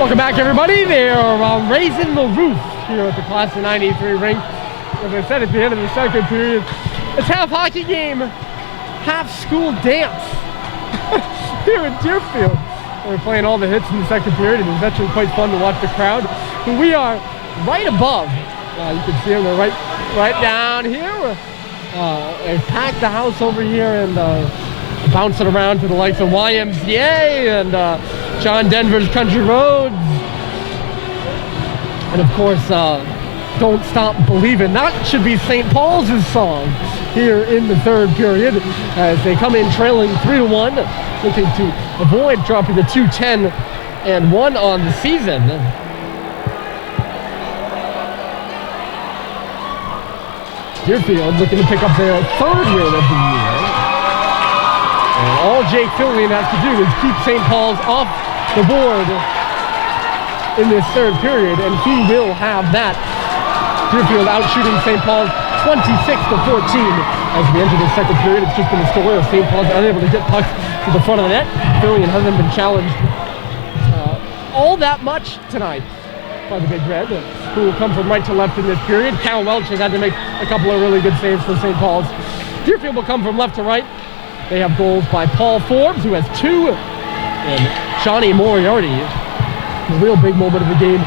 Welcome back, everybody. They're raising the roof here at the Class of '93 Rink. As I said at the end of the second period, it's half hockey game, half school dance here in Deerfield. We're playing all the hits in the second period, and it's actually quite fun to watch the crowd, who we are right above. You can see them, they're right down here. They packed the house over here and bouncing around to the likes of YMCA and John Denver's Country Roads. And of course, Don't Stop Believin'. That should be St. Paul's song here in the third period as they come in trailing 3-1, looking to avoid dropping to 2-10-1 on the season. Deerfield looking to pick up their third win of the year. And all Jake Fillion has to do is keep St. Paul's off the board in this third period, and he will have that. Deerfield out shooting St. Paul's 26-14 as we enter the second period. It's just been a story of St. Paul's unable to get pucks to the front of the net. Fillion hasn't been challenged all that much tonight by the Big Red, who will come from right to left in this period. Cal Welch has had to make a couple of really good saves for St. Paul's. Deerfield will come from left to right. They have goals by Paul Forbes, who has 2, and Johnny Moriarty. The real big moment of the game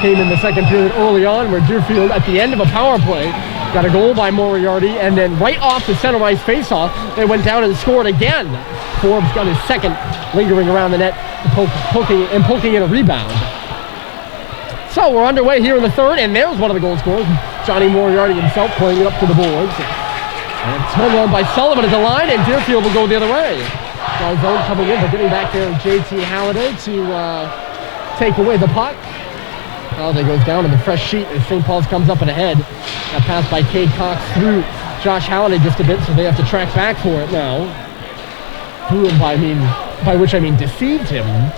came in the second period early on, where Deerfield, at the end of a power play, got a goal by Moriarty, and then right off the center ice faceoff, they went down and scored again. Forbes got his second, lingering around the net, poking in a rebound. So we're underway here in the third, and there's one of the goal scorers, Johnny Moriarty himself, playing it up to the boards. And it's hung on by Sullivan at the line, and Deerfield will go the other way. Garzone coming in, but getting back there, JT Halliday to take away the puck. Halliday goes down in the fresh sheet as St. Paul's comes up and ahead. That pass by Cade Cox through Josh Halliday just a bit, so they have to track back for it now. Through him by which I mean deceived him.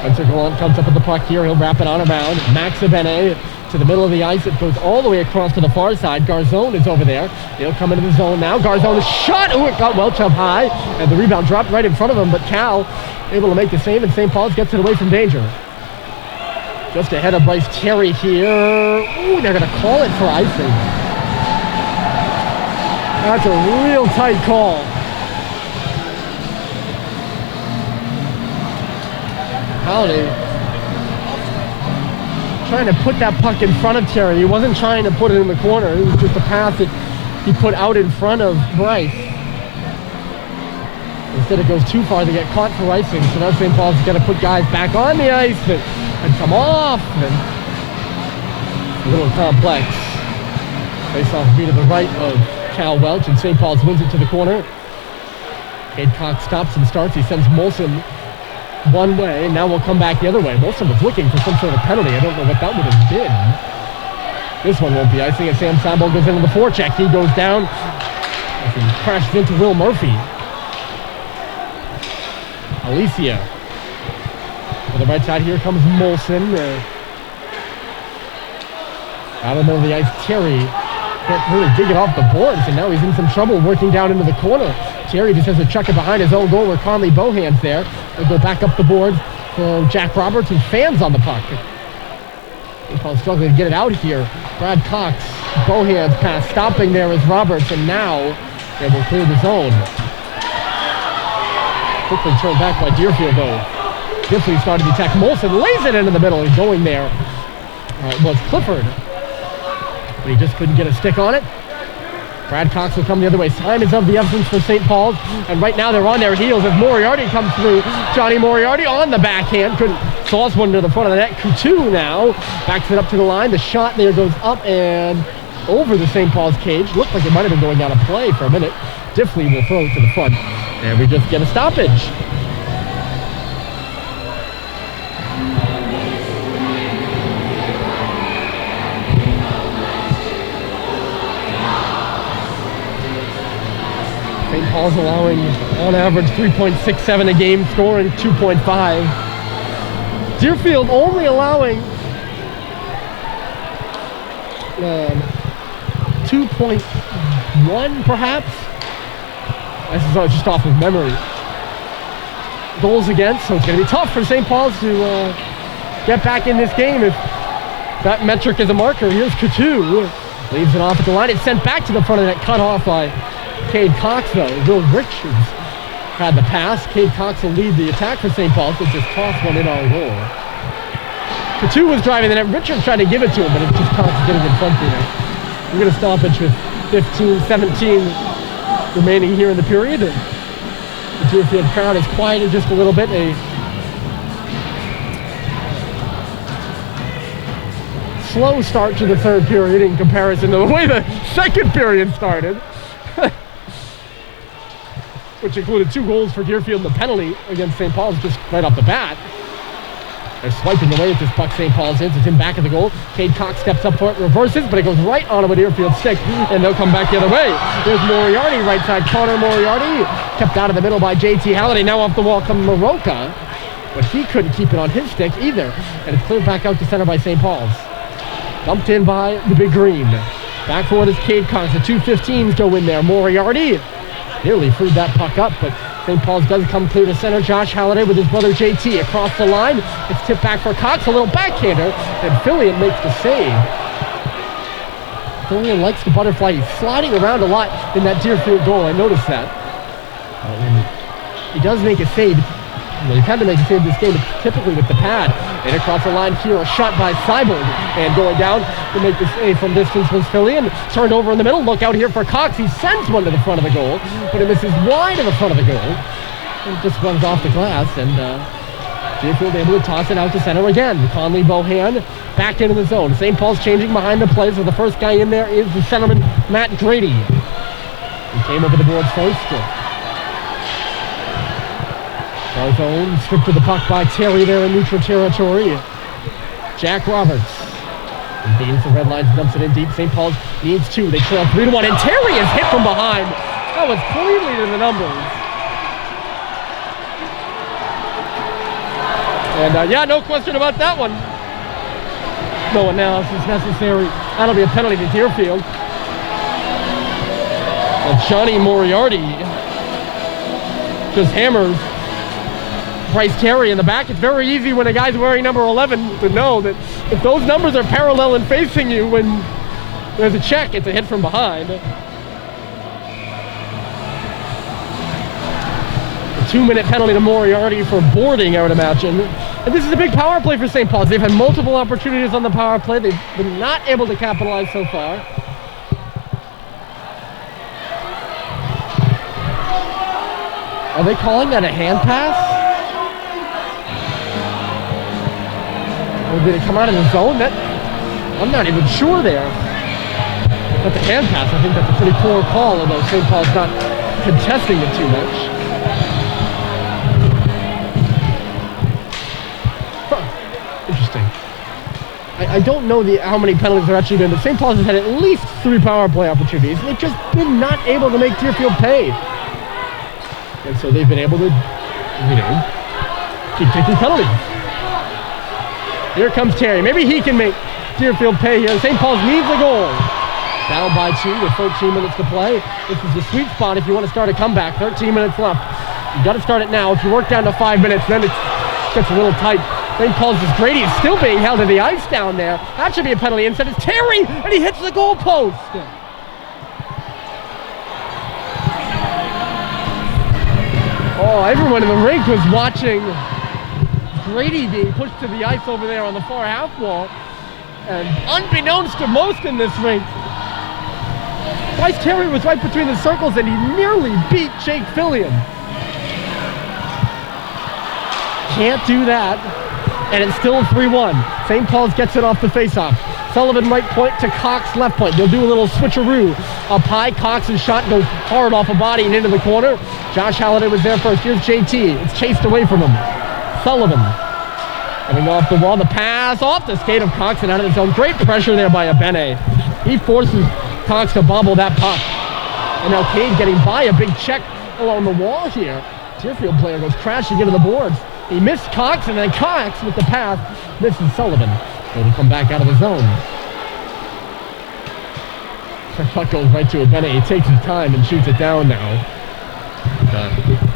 Spencer Gallant comes up with the puck here. He'll wrap it on around. Max Abene to the middle of the ice. It goes all the way across to the far side. Garzone is over there. He'll come into the zone now. Garzone is shot. Oh, it got Welch up high. And the rebound dropped right in front of him, but Cal able to make the save, and St. Paul's gets it away from danger. Just ahead of Bryce Terry here. Ooh, they're going to call it for icing. That's a real tight call. Halliday trying to put that puck in front of Terry. He wasn't trying to put it in the corner. It was just a pass that he put out in front of Bryce. Instead it goes too far to get caught for icing. So now St. Paul's got to put guys back on the ice and come off. And a little complex. Face-off beat to the right of Cal Welch, and St. Paul's wins it to the corner. Cade Cox stops and starts. He sends Molson one way, and now we'll come back the other way. Molson was looking for some sort of penalty. I don't know what that would have been. This one won't be icing as Sam Sambo goes into the forecheck. He goes down and crashes into Will Murphy. Alicia. To the right side here comes Molson. Out of the middle of the ice, Terry can't really dig it off the boards, and now he's in some trouble working down into the corner. Terry just has to chuck it behind his own goal where Conley Bohan's there. They'll go back up the board for Jack Roberts, who fans on the puck. St. Paul struggling to get it out here. Brad Cox, Bohan's pass, stopping there is Roberts, and now they will clear the zone. Quickly turned back by Deerfield, though. Deerfield started the attack. Molson lays it into the middle. He's going there. Was Clifford. But he just couldn't get a stick on it. Brad Cox will come the other way. Time is of the essence for St. Paul's. And right now they're on their heels as Moriarty comes through. Johnny Moriarty on the backhand. Couldn't sauce one to the front of the net. Coutu now backs it up to the line. The shot there goes up and over the St. Paul's cage. Looked like it might have been going out of play for a minute. Diffley will throw it to the front. And we just get a stoppage. St. Paul's allowing, on average, 3.67 a game, scoring 2.5. Deerfield only allowing 2.1, perhaps. This is just off of memory. goals against, so it's going to be tough for St. Paul's to get back in this game if that metric is a marker. Here's Couture. Leaves it off at the line. It's sent back to the front of the net, cut off by Cade Cox, though. Will Richards had the pass. Cade Cox will lead the attack for St. Paul's, so just toss one in on goal. Couture was driving the net. Richards tried to give it to him, but it's just Cox getting in front there. We're going to stoppage with 15, 17 remaining here in the period. The Deerfield crowd is quieted just a little bit. A slow start to the third period in comparison to the way the second period started. Which included 2 goals for Deerfield and the penalty against St. Paul's just right off the bat. They're swiping away at this puck St. Paul's in. It's in back of the goal. Cade Cox steps up for it, reverses, but it goes right onto a Deerfield stick, and they'll come back the other way. There's Moriarty, right side corner. Moriarty kept out of the middle by JT Halliday. Now off the wall comes Maroka, but he couldn't keep it on his stick either, and it's cleared back out to center by St. Paul's. Dumped in by the Big Green. Back forward is Cade Cox. The 215s go in there. Moriarty nearly freed that puck up, but St. Paul's does come clear to center. Josh Halliday with his brother JT across the line. It's tipped back for Cox, a little backhander, and Fillion makes the save. Fillion likes the butterfly. He's sliding around a lot in that Deerfield goal. I noticed that. He does make a save. Well, he's had to make a save this game, typically with the pad. And across the line here, a shot by Cyborg. And going down to make the save from distance was Fillion. Turned over in the middle. Look out here for Cox. He sends one to the front of the goal, but it misses wide of the front of the goal. And just runs off the glass. And Deerfield able to toss it out to center again. Conley Bohan back into the zone. St. Paul's changing behind the play, so the first guy in there is the centerman, Matt Grady. He came over the boards first. Zone, stripped to the puck by Terry there in neutral territory. Jack Roberts. He gains the red lines, dumps it in deep. St. Paul's needs 2. They trail 3-1, and Terry is hit from behind. That was cleanly to the numbers. And yeah, no question about that one. No analysis necessary. That'll be a penalty to Deerfield. And Johnny Moriarty just hammers Bryce Terry in the back. It's very easy when a guy's wearing number 11 to know that if those numbers are parallel and facing you when there's a check, it's a hit from behind. A 2-minute penalty to Moriarty for boarding, I would imagine. And this is a big power play for St. Paul's. They've had multiple opportunities on the power play. They've been not able to capitalize so far. Are they calling that a hand pass? Or did it come out of the zone? I'm not even sure there. But the hand pass, I think that's a pretty poor call, although St. Paul's not contesting it too much. Interesting. I don't know how many penalties there actually been, but St. Paul's has had at least 3 power play opportunities, and they've just been not able to make Deerfield pay. And so they've been able to, keep taking penalties. Here comes Terry. Maybe he can make Deerfield pay here. St. Paul's needs a goal. Down by 2 with 13 minutes to play. This is the sweet spot if you want to start a comeback. 13 minutes left. You got to start it now. If you work down to 5 minutes, then it gets a little tight. St. Paul's is Grady is still being held to the ice down there. That should be a penalty. Instead it's Terry, and he hits the goal post. Oh, everyone in the rink was watching Grady being pushed to the ice over there on the far half wall. And unbeknownst to most in this rink, Bryce Terry was right between the circles and he nearly beat Jake Fillion. Can't do that. And it's still 3-1. St. Paul's gets it off the faceoff. Sullivan right point to Cox left point. They'll do a little switcheroo. Up high, Cox's shot goes hard off a body and into the corner. Josh Halliday was there first. Here's JT. It's chased away from him. Sullivan coming off the wall. The pass off the skate of Cox and out of the zone. Great pressure there by Abene. He forces Cox to bobble that puck. And now Cade getting by a big check along the wall here. Deerfield player goes crashing into the boards. He missed Cox, and then Cox with the pass misses Sullivan. It'll come back out of the zone. The puck goes right to Abene. He takes his time and shoots it down now.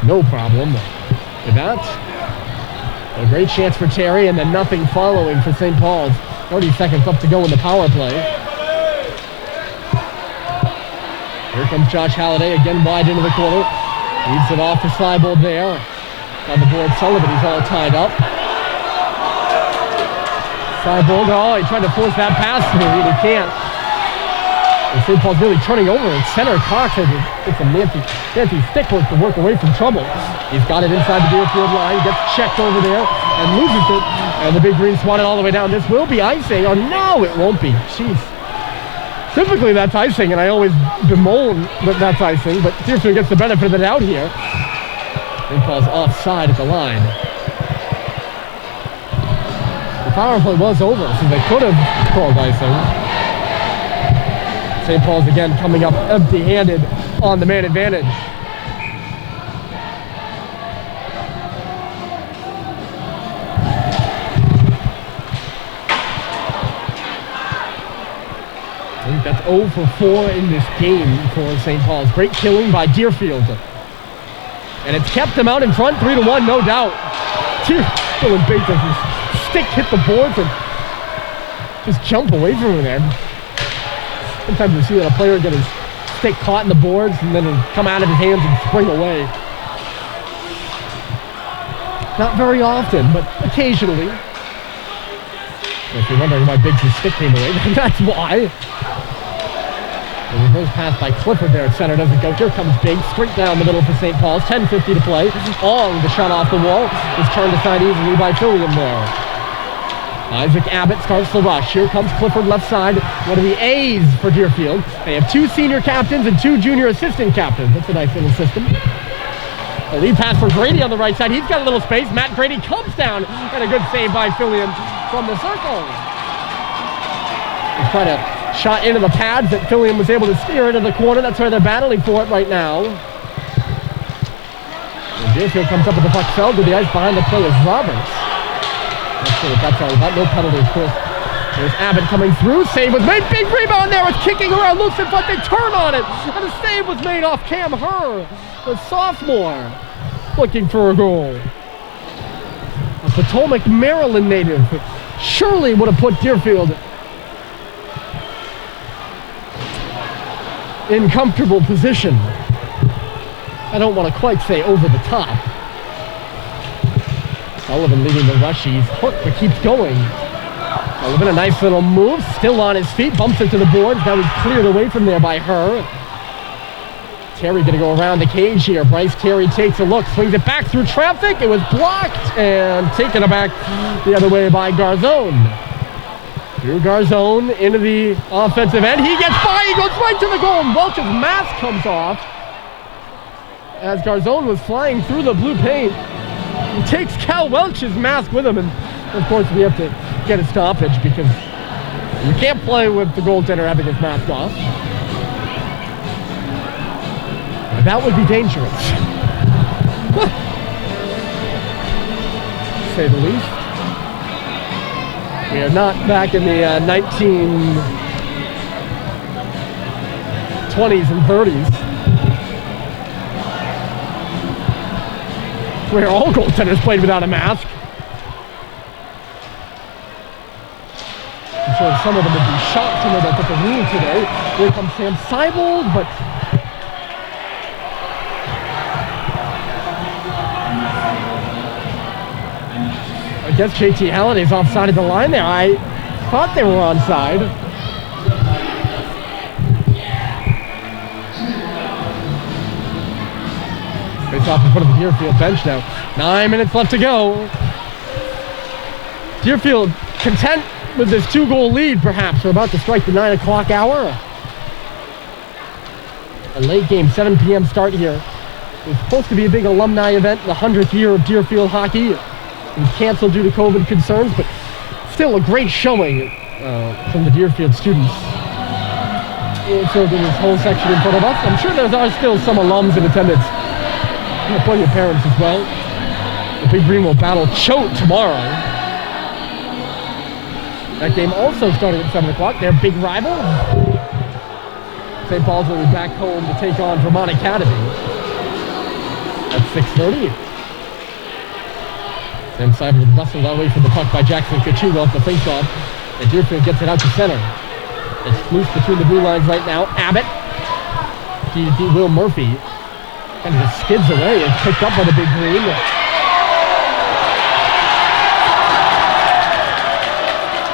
No problem. with that. A great chance for Terry, and then nothing following for St. Paul's. 30 seconds left to go in the power play. Here comes Josh Halliday, again wide into the corner. Leads it off to Seibold there. On the board, Sullivan, he's all tied up. Seibold, oh, he tried to force that pass through, he can't. And St. Paul's really turning over, and center Cox has some Nancy stick work to work away from trouble. He's got it inside the Deerfield line, gets checked over there, and loses it. And the big green swatted all the way down. This will be icing. Oh no, it won't be. Jeez. Typically that's icing, and I always bemoan that that's icing, but Deerfield gets the benefit of the doubt here. St. Paul's offside at the line. The power play was over, so they could have called icing. St. Paul's again coming up empty-handed on the man advantage. I think that's 0 for 4 in this game for St. Paul's. Great killing by Deerfield. And it's kept them out in front 3-1, no doubt. Deerfield and Baker just stick hit the boards and just jump away from him there. Sometimes you see that a player get his stick caught in the boards and then it'll come out of his hands and spring away. Not very often, but occasionally. So if you're wondering why Biggs' stick came away, that's why. The reverse pass by Clifford there at center doesn't go. Here comes Biggs, straight down the middle for St. Paul's. 10:50 to play. Ong, the shot off the wall, is turned aside easily by Fillion there. Isaac Abbott starts the rush. Here comes Clifford left side. One of the A's for Deerfield. They have 2 senior captains and 2 junior assistant captains. That's a nice little system. A lead pass for Grady on the right side. He's got a little space. Matt Grady comes down, and a good save by Fillion from the circle. He's trying to shot into the pads that Fillion was able to steer into the corner. That's where they're battling for it right now. And Deerfield comes up with the puck fell to the ice behind the play is Roberts. Not sure what that's all about. No penalty, of course. There's Abbott coming through. Save was made. Big rebound there. It's kicking around loose in front. They turn on it. And the save was made off Cam Herr, the sophomore, looking for a goal. A Potomac, Maryland native surely would have put Deerfield in comfortable position. I don't want to quite say over the top. Sullivan leading the rush. He's hooked but keeps going. Sullivan, a nice little move, still on his feet, bumps it to the boards. Now he's cleared away from there by Herr. Terry gonna go around the cage here. Bryce Terry takes a look, swings it back through traffic. It was blocked and taken back the other way by Garzone. Drew Garzone into the offensive end. He gets by, he goes right to the goal, and Welch's mask comes off as Garzone was flying through the blue paint. He takes Cal Welch's mask with him, and of course we have to get a stoppage because you can't play with the goaltender having his mask off. And that would be dangerous. To say the least. We are not back in the 1920s and 30s, where all goaltenders played without a mask. I'm sure some of them would be shocked to know that's the rule today. Here comes Sam Seibold, but I guess JT Halliday's offside at the line there. I thought they were onside. Face off in front of the Deerfield bench now. 9 minutes left to go. Deerfield content with this 2-goal lead, perhaps. We're about to strike the 9 o'clock hour. A late game, 7 p.m. start here. It was supposed to be a big alumni event, the 100th year of Deerfield hockey. It was canceled due to COVID concerns, but still a great showing from the Deerfield students. So in this whole section in front of us, I'm sure there are still some alums in attendance. Plenty of parents as well. The Big Green will battle Choate tomorrow. That game also starting at 7 o'clock. Their big rival. St. Paul's will be back home to take on Vermont Academy at 6:30. Sam Seibel wrestled away from the puck by Jackson Couture off the faceoff. And Deerfield gets it out to center. It's loose between the blue lines right now. Abbott. Will Murphy kind of just skids away and picked up by the big green.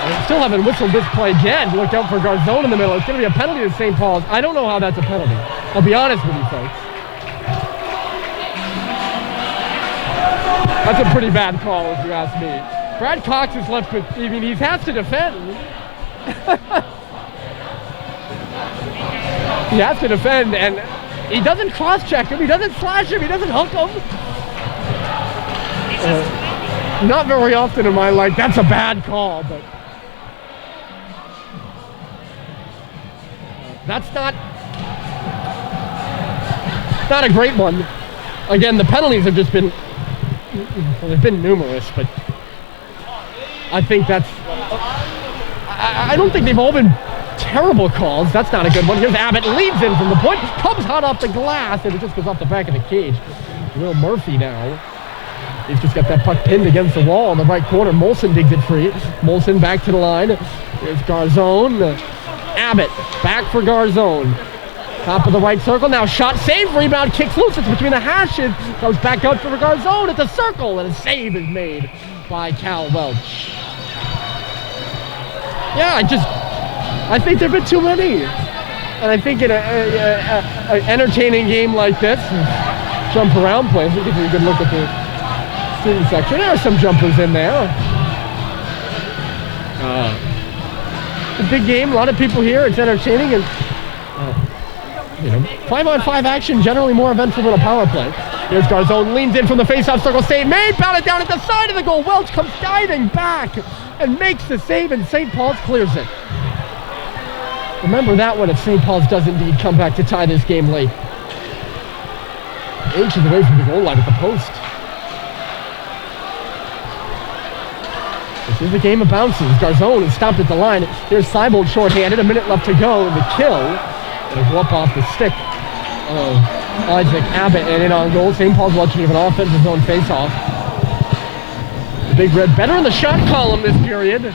And still haven't whistled this play again. Look out for Garzone in the middle. It's going to be a penalty to St. Paul's. I don't know how that's a penalty. I'll be honest with you folks. That's a pretty bad call, if you ask me. Brad Cox is left with, I mean, he has to defend. He has to defend, and he doesn't cross-check him, he doesn't slash him, he doesn't hook him. Not very often in my life, that's a bad call, but that's not a great one. Again, the penalties have just been, well, they've been numerous, but I think that's, I don't think they've all been terrible calls. That's not a good one. Here's Abbott, leads in from the point, comes hot off the glass, and it just goes off the back of the cage. Will Murphy now. He's just got that puck pinned against the wall in the right corner. Molson digs it free. Molson back to the line. Here's Garzone. Abbott back for Garzone. Top of the right circle. Now shot, save, rebound, kicks loose. It's between the hashes. Goes back out for Garzone. It's a circle, and a save is made by Cal Welch. Yeah, I think there have been too many. And I think in an entertaining game like this, jump around play, we get a good look at the student section. There are some jumpers in there. It's a big game, a lot of people here. It's entertaining, and 5-on-5 action, generally more eventful than a power play. Here's Garzone, leans in from the face-off circle, save made, pounded down at the side of the goal. Welch comes diving back and makes the save, and St. Paul's clears it. Remember that one if St. Paul's does indeed come back to tie this game late. Inches away from the goal line at the post. This is a game of bounces. Garzone is stopped at the line. Here's Seibel shorthanded, a minute left to go. The kill. It'll go up off the stick of Isaac Abbott and in on goal. St. Paul's luxury of an offensive zone face-off. The Big Red better in the shot column this period.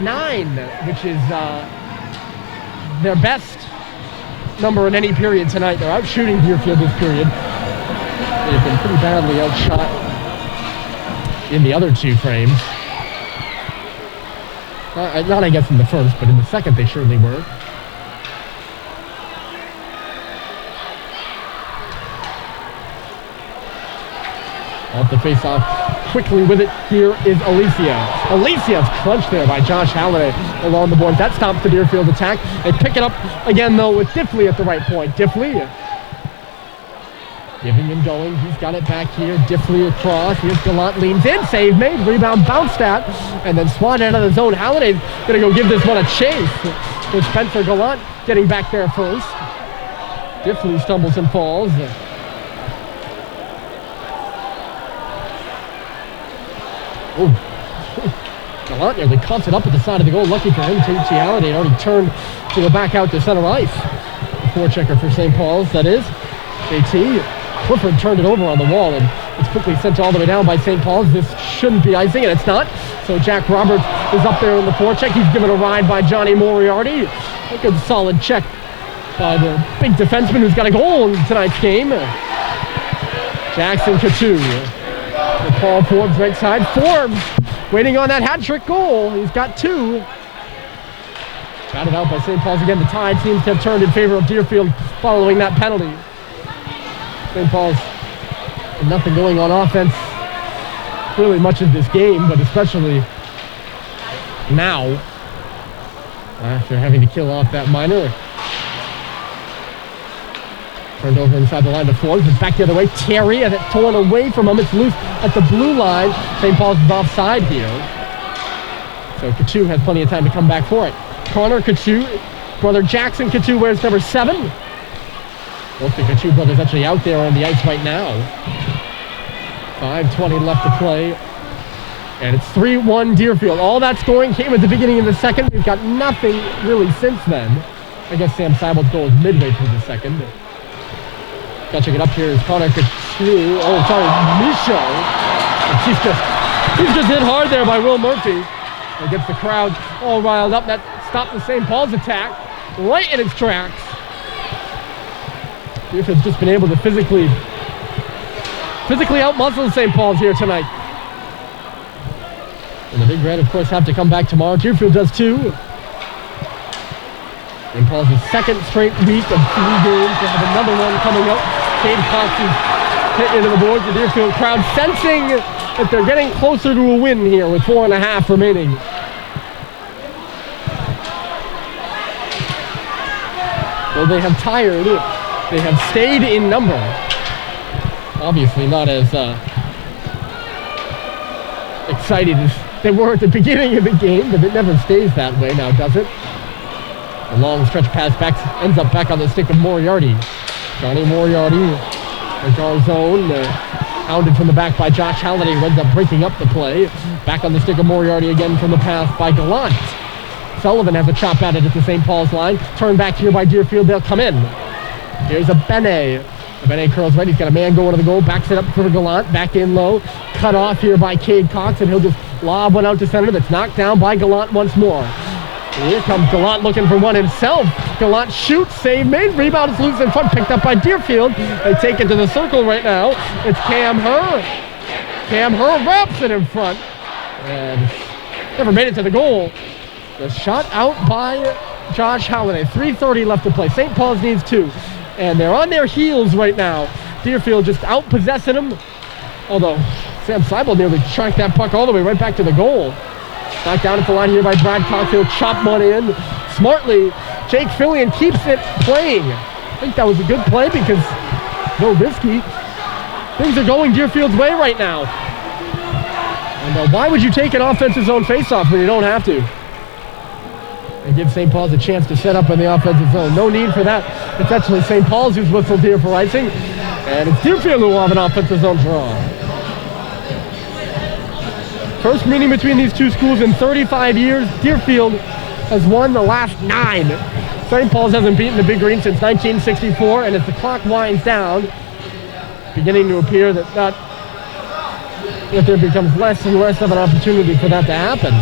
9, which is their best number in any period tonight. They're out shooting Deerfield this period. They've been pretty badly outshot in the other 2 frames. Not, I guess, in the first, but in the second they surely were. Off the face-off, quickly with it, here is Alicia. Alicia's crunched there by Josh Halliday along the boards. That stops the Deerfield attack. They pick it up again, though, with Diffley at the right point. Diffley giving him going. He's got it back here. Diffley across. Here's Gallant, leans in. Save made. Rebound bounced at. And then swatted out of the zone. Halliday's going to go give this one a chase. With Spencer Gallant getting back there first. Diffley stumbles and falls. Oh, Gallant nearly cuffs it up at the side of the goal. Lucky for him, T.T. Halliday already turned to go back out to center ice. The forechecker for St. Paul's, that is. JT. Clifford turned it over on the wall, and it's quickly sent all the way down by St. Paul's. This shouldn't be icing, and it's not. So Jack Roberts is up there in the forecheck. He's given a ride by Johnny Moriarty. A good solid check by the big defenseman who's got a goal in tonight's game. Jackson Couture. Paul Forbes right side. Forbes waiting on that hat-trick goal. He's got 2. Batted out by St. Paul's again. The tide seems to have turned in favor of Deerfield following that penalty. St. Paul's with nothing going on offense really much of this game, but especially now after having to kill off that minor. Turned over inside the line to Forbes. It's back the other way. Terry, and it's torn away from him. It's loose at the blue line. St. Paul's is offside here. So Couture has plenty of time to come back for it. Connor Couture, brother Jackson Couture wears number 7. Both the Couture brothers actually out there on the ice right now. 5:20 left to play. And it's 3-1 Deerfield. All that scoring came at the beginning of the second. We've got nothing really since then. I guess Sam Seibel's goal is midway through the second. Catching it up here is Connor Couture. Oh, sorry, Michaud. And she's just He's just hit hard there by Will Murphy. That gets the crowd all riled up. That stopped the St. Paul's attack right in its tracks. Deerfield's just been able to physically outmuscle St. Paul's here tonight. And the Big Red, of course, have to come back tomorrow. Deerfield does too. St. Paul's second straight week of 3 games. They have another one coming up. Cade Cox is hit into the boards. The Deerfield crowd sensing that they're getting closer to a win here with 4.5 remaining. Well, they have tired. They have stayed in number. Obviously not as excited as they were at the beginning of the game, but it never stays that way now, does it? A long stretch pass back ends up back on the stick of Moriarty. Johnny Moriarty, the guard zone, hounded from the back by Josh Halliday, who ends up breaking up the play. Back on the stick of Moriarty again from the pass by Gallant. Sullivan has a chop at it at the St. Paul's line. Turned back here by Deerfield, they'll come in. Here's a Bene. Bene curls right, he's got a man going to the goal, backs it up for Gallant, back in low. Cut off here by Cade Cox, and he'll just lob one out to center that's knocked down by Gallant once more. Here comes Gallant looking for one himself. Gallant shoots, save made, rebound is loose in front, picked up by Deerfield. They take it to the circle right now. It's Cam Herr. Cam Herr wraps it in front. And never made it to the goal. The shot out by Josh Halliday. 3:30 left to play. St. Paul's needs 2. And they're on their heels right now. Deerfield just out-possessing them. Although Sam Seibel nearly tracked that puck all the way right back to the goal. Knocked down at the line here by Brad Cox. He'll chop one in. Smartly, Jake Fillion keeps it playing. I think that was a good play because no risky. Things are going Deerfield's way right now. And why would you take an offensive zone faceoff when you don't have to? And give St. Paul's a chance to set up in the offensive zone. No need for that. It's actually St. Paul's who's whistled here for icing. And it's Deerfield who will have an offensive zone draw. First meeting between these two schools in 35 years. Deerfield has won the last 9. St. Paul's hasn't beaten the Big Green since 1964, and as the clock winds down, beginning to appear that there becomes less and less of an opportunity for that to happen.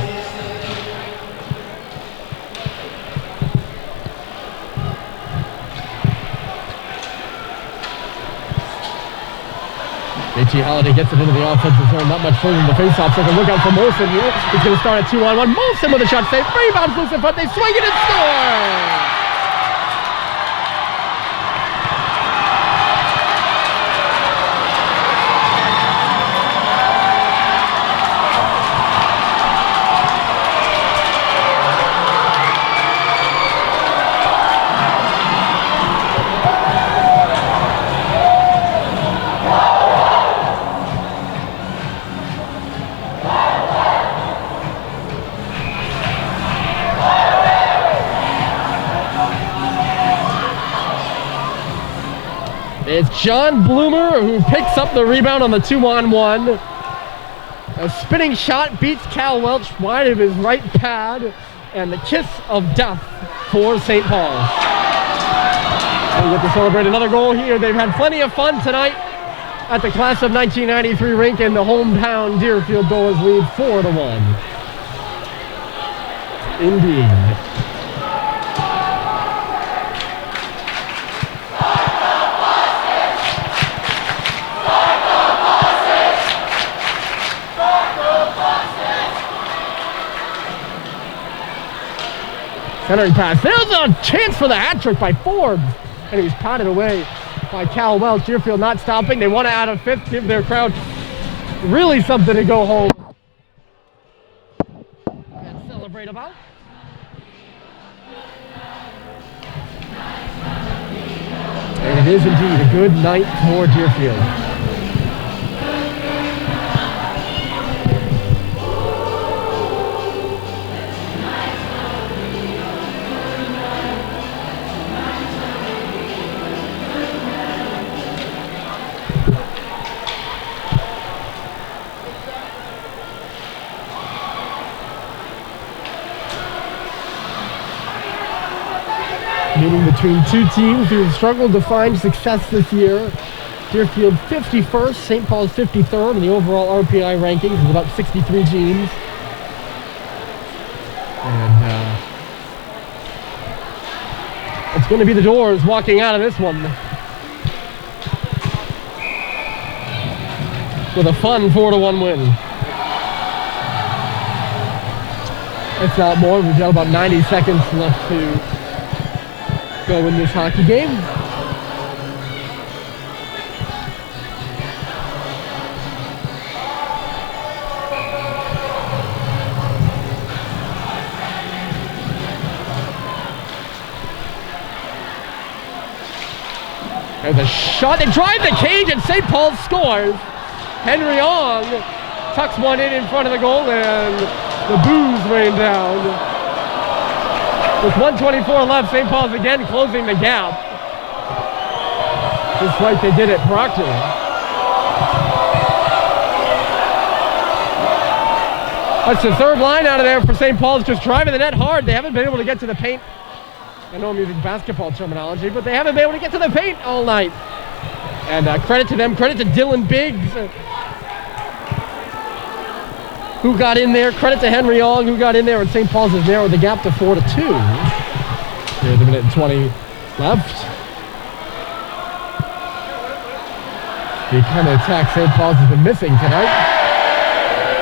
J.T. Halliday gets it into the offensive zone, not much further than the faceoff. Take a look out for Molson here. He's going to start at 2-on-1. Molson with a shot save. Rebounds loose in front. They swing it and score! It's John Bloomer who picks up the rebound on the 2-on-1. A spinning shot beats Cal Welch wide of his right pad, and the kiss of death for St. Paul's. We get to celebrate another goal here. They've had plenty of fun tonight at the class of 1993 rink, and the hometown Deerfield Boas lead 4-1. Indeed. Centering pass. There's a chance for the hat trick by Forbes. And he was potted away by Cal Welch. Deerfield not stopping. They want to add a 5th, give their crowd really something to go home and celebrate about. And it is indeed a good night for Deerfield. Meeting between two teams who have struggled to find success this year. Deerfield 51st, St. Paul's 53rd in the overall RPI rankings with about 63 teams. And it's going to be the Doors walking out of this one with a fun 4-1 win. It's not more. We've got about 90 seconds left to go in this hockey game. There's a shot. They drive the cage and St. Paul scores. Henry Ong tucks one in front of the goal and the boos rain down. With 1:24 left, St. Paul's again closing the gap. Just like they did at Proctor. That's the third line out of there for St. Paul's, just driving the net hard. They haven't been able to get to the paint. I know I'm using basketball terminology, but they haven't been able to get to the paint all night. And credit to them, credit to Dylan Biggs, who got in there. Credit to Henry Ong, who got in there, and St. Paul's has narrowed the gap to 4-2. Here's a minute and 20 left. The kind of attack St. Paul's has been missing tonight.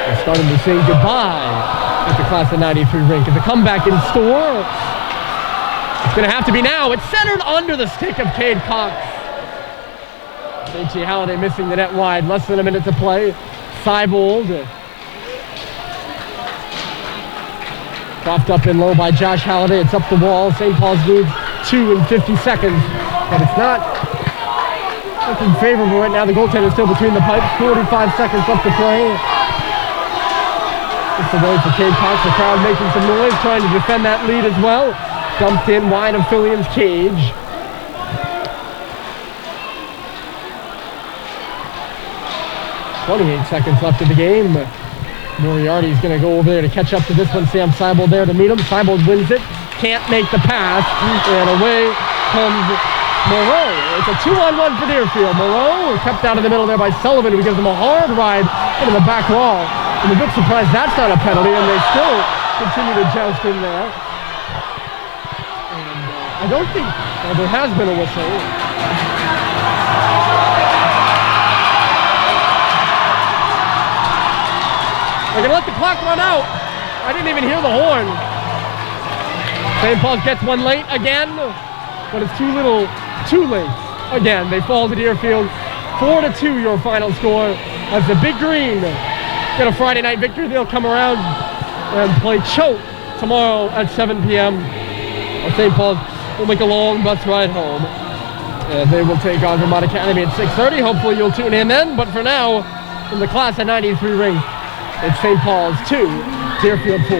They're starting to say goodbye at the class of 93 rink. Is a comeback in store? It's going to have to be now. It's centered under the stick of Cade Cox. H.E. Halliday missing the net wide. Less than a minute to play. Seibold. Dropped up in low by Josh Halliday. It's up the wall. St. Paul's leads 2 in 50 seconds. But it's not looking favorable right now. The goaltender is still between the pipes. 45 seconds left to play. It's a way for Cade Cox. The crowd making some noise, trying to defend that lead as well. Dumped in wide of Fillian's cage. "28 seconds left of the game. Moriarty's going to go over there to catch up to this one. Sam Seibold there to meet him. Seibold wins it. Can't make the pass. And away comes Moreau. It's a 2-on-1 for Deerfield. Moreau kept out of the middle there by Sullivan, who gives him a hard ride into the back wall. I'm a bit surprised that's not a penalty, and they still continue to joust in there. I don't think there has been a whistle. They're going to let the clock run out. I didn't even hear the horn. St. Paul's gets one late again, but it's too late. Again, they fall to Deerfield. 4-2 your final score. As the Big Green get a Friday night victory, they'll come around and play Choate tomorrow at 7 p.m. St. Paul's will make a long bus ride home. And they will take on Vermont Academy at 6:30. Hopefully you'll tune in then. But for now, in the class of 93 rink, it's St. Paul's 2, Deerfield 4.